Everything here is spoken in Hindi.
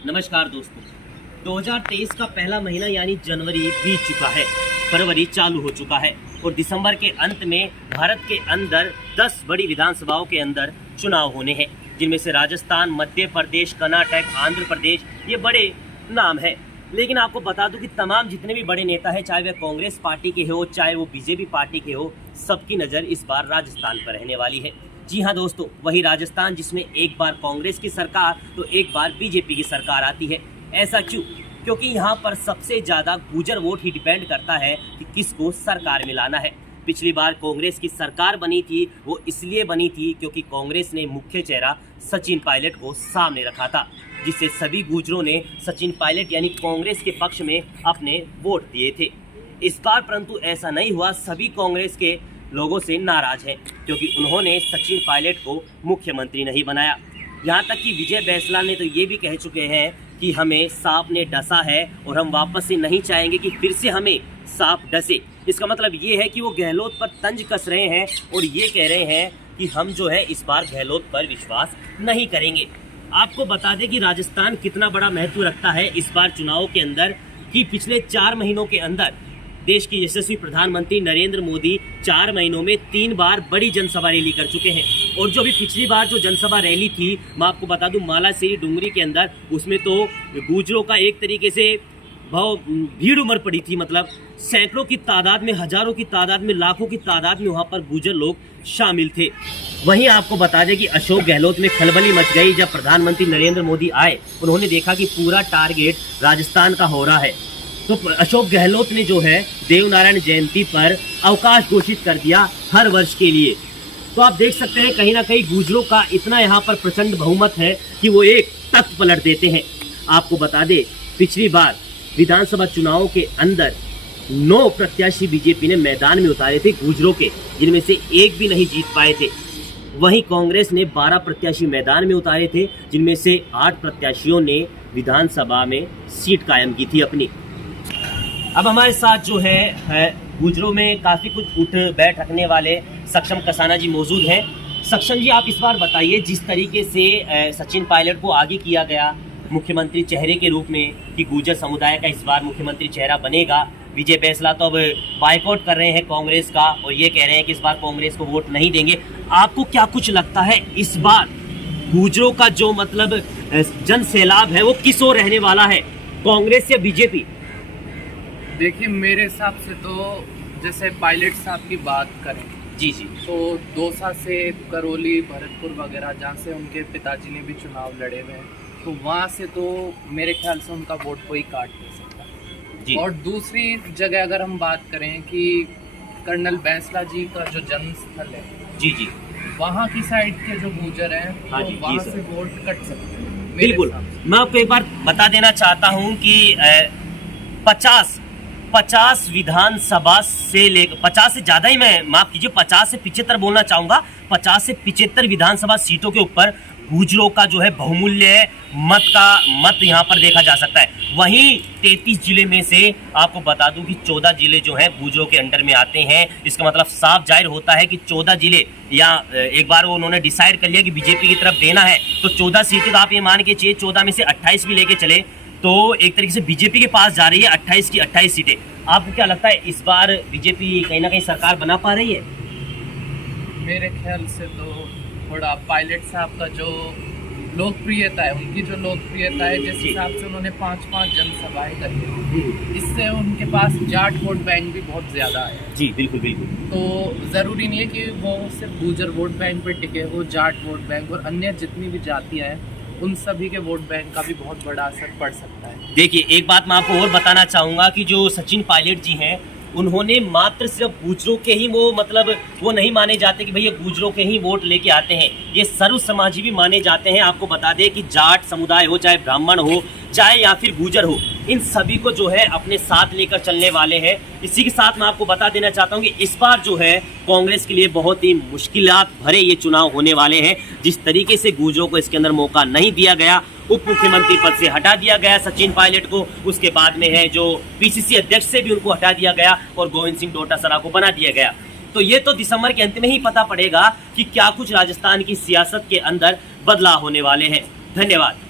नमस्कार दोस्तों, 2023 का पहला महीना यानी जनवरी बीत चुका है, फरवरी चालू हो चुका है और दिसंबर के अंत में भारत के अंदर 10 बड़ी विधानसभाओं के अंदर चुनाव होने हैं, जिनमें से राजस्थान, मध्य प्रदेश, कर्नाटक, आंध्र प्रदेश ये बड़े नाम हैं। लेकिन आपको बता दूं कि तमाम जितने भी बड़े नेता हैं, चाहे वे कांग्रेस पार्टी के हो, चाहे वो बीजेपी पार्टी के हो, सबकी नज़र इस बार राजस्थान पर रहने वाली है। जी हाँ दोस्तों, वही राजस्थान जिसमें एक बार कांग्रेस की सरकार तो एक बार बीजेपी की सरकार आती है। ऐसा क्यों? क्योंकि यहाँ पर सबसे ज़्यादा गुर्जर वोट ही डिपेंड करता है कि किसको सरकार में लाना है। पिछली बार कांग्रेस की सरकार बनी थी, वो इसलिए बनी थी क्योंकि कांग्रेस ने मुख्य चेहरा सचिन पायलट को सामने रखा था, जिससे सभी गुर्जरों ने सचिन पायलट यानी कांग्रेस के पक्ष में अपने वोट दिए थे। इस बार परंतु ऐसा नहीं हुआ। सभी कांग्रेस के लोगों से नाराज हैं क्योंकि उन्होंने सचिन पायलट को मुख्यमंत्री नहीं बनाया। यहाँ तक कि विजय बैंसला ने तो ये भी कह चुके हैं कि हमें सांप ने डसा है और हम वापस से नहीं चाहेंगे कि फिर से हमें सांप डसे। इसका मतलब ये है कि वो गहलोत पर तंज कस रहे हैं और ये कह रहे हैं कि हम जो है इस बार गहलोत पर विश्वास नहीं करेंगे। आपको बता दें कि राजस्थान कितना बड़ा महत्व रखता है इस बार चुनाव के अंदर, कि पिछले 4 महीनों के अंदर देश के यशस्वी प्रधानमंत्री नरेंद्र मोदी 4 महीनों में 3 बार बड़ी जनसभा रैली कर चुके हैं। और जो भी पिछली बार जो जनसभा रैली थी, मैं आपको बता दूं मालासेरी डुंगरी के अंदर, उसमें तो गुर्जरों का एक तरीके से भीड़ उमड़ पड़ी थी। मतलब सैकड़ों की तादाद में, हजारों की तादाद में, लाखों की तादाद में वहाँ पर गुर्जर लोग शामिल थे। वहीं आपको बता दें कि अशोक गहलोत में खलबली मच गई जब प्रधानमंत्री नरेंद्र मोदी आए। उन्होंने देखा कि पूरा टारगेट राजस्थान का हो रहा है, तो अशोक गहलोत ने जो है देवनारायण जयंती पर अवकाश घोषित कर दिया हर वर्ष के लिए। तो आप देख सकते हैं कहीं ना कहीं गुर्जरों का इतना यहाँ पर प्रचंड बहुमत है कि वो एक तख्त पलट देते हैं। आपको बता दें पिछली बार विधानसभा चुनावों के अंदर 9 प्रत्याशी बीजेपी ने मैदान में उतारे थे गुर्जरों के, जिनमें से एक भी नहीं जीत पाए थे। वहीं कांग्रेस ने 12 प्रत्याशी मैदान में उतारे थे, जिनमें से 8 प्रत्याशियों ने विधानसभा में सीट कायम की थी अपनी। अब हमारे साथ जो है गुर्जरों में काफ़ी कुछ उठ बैठ रखने वाले सक्षम कसाना जी मौजूद हैं। सक्षम जी, आप इस बार बताइए, जिस तरीके से सचिन पायलट को आगे किया गया मुख्यमंत्री चेहरे के रूप में कि गुर्जर समुदाय का इस बार मुख्यमंत्री चेहरा बनेगा। विजय बैंसला तो अब बायकॉट कर रहे हैं कांग्रेस का और ये कह रहे हैं कि इस बार कांग्रेस को वोट नहीं देंगे। आपको क्या कुछ लगता है इस बार गुर्जरों का जो मतलब जन सैलाब है वो किस ओर रहने वाला है, कांग्रेस या बीजेपी? देखिए, मेरे हिसाब से तो जैसे पायलट साहब की बात करें जी, तो दौसा से करौली, भरतपुर वगैरह जहाँ से उनके पिताजी ने भी चुनाव लड़े हुए हैं, तो वहाँ से तो मेरे ख्याल से उनका वोट कोई काट नहीं सकता जी। और दूसरी जगह अगर हम बात करें कि कर्नल बैंसला जी का जो जन्म स्थल है जी, वहाँ की साइड के जो गुर्जर हैं तो वहाँ से वोट कट सकते हैं। बिल्कुल, मैं आपको एक बार बता देना चाहता हूँ कि 50 विधानसभा से लेकर 50 से ज़्यादा ही, मैं माफ़ कीजिए 50 से 75 बोलना चाहूँगा, 50 से 75 विधानसभा सीटों के ऊपर गुर्जरों का जो है बहुमूल्य मत यहाँ पर देखा जा सकता है। वहीं 33 जिले में से आपको बता दूं कि 14 जिले जो हैं गुर्जरों के अंडर में आते हैं। इसका मतलब साफ जाहिर होता है कि 14 जिले, या एक बार उन्होंने डिसाइड कर लिया कि बीजेपी की तरफ देना है तो 14 सीटें, तो आप ये मान के चलिए 14 में से 28 भी लेके चले तो एक तरीके से बीजेपी के पास जा रही है 28 की 28 सीटें। आपको क्या लगता है इस बार बीजेपी कहीं ना कहीं सरकार बना पा रही है? मेरे ख्याल से तो थोड़ा पायलट साहब का जो लोकप्रियता है, उनकी जो लोकप्रियता है, जिस हिसाब से उन्होंने 5 जनसभाएं करी, इससे उनके पास जाट वोट बैंक भी बहुत ज़्यादा है जी। बिल्कुल बिल्कुल। तो ज़रूरी नहीं है कि वो सिर्फ गुर्जर वोट बैंक पे टिके, वो जाट वोट बैंक और अन्य जितनी भी जातियाँ हैं उन सभी के वोट बैंक का भी बहुत बड़ा असर पड़ सकता है। देखिए, एक बात मैं आपको और बताना चाहूँगा कि जो सचिन पायलट जी हैं, उन्होंने मात्र सिर्फ गुर्जरों के ही वो नहीं माने जाते कि भैया गुर्जरों के ही वोट लेके आते हैं, ये सर्व समाजी भी माने जाते हैं। आपको बता दें कि जाट समुदाय हो, चाहे ब्राह्मण हो, चाहे या फिर गुर्जर हो, इन सभी को जो है अपने साथ लेकर चलने वाले हैं। इसी के साथ मैं आपको बता देना चाहता हूँ कि इस बार जो है कांग्रेस के लिए बहुत ही मुश्किलात भरे ये चुनाव होने वाले हैं। जिस तरीके से गुर्जरों को इसके अंदर मौका नहीं दिया गया, उप मुख्यमंत्री पद से हटा दिया गया सचिन पायलट को, उसके बाद में है जो पीसीसी अध्यक्ष से भी उनको हटा दिया गया और गोविंद सिंह डोटासरा को बना दिया गया। तो ये तो दिसंबर के अंत में ही पता पड़ेगा कि क्या कुछ राजस्थान की सियासत के अंदर बदलाव होने वाले हैं। धन्यवाद।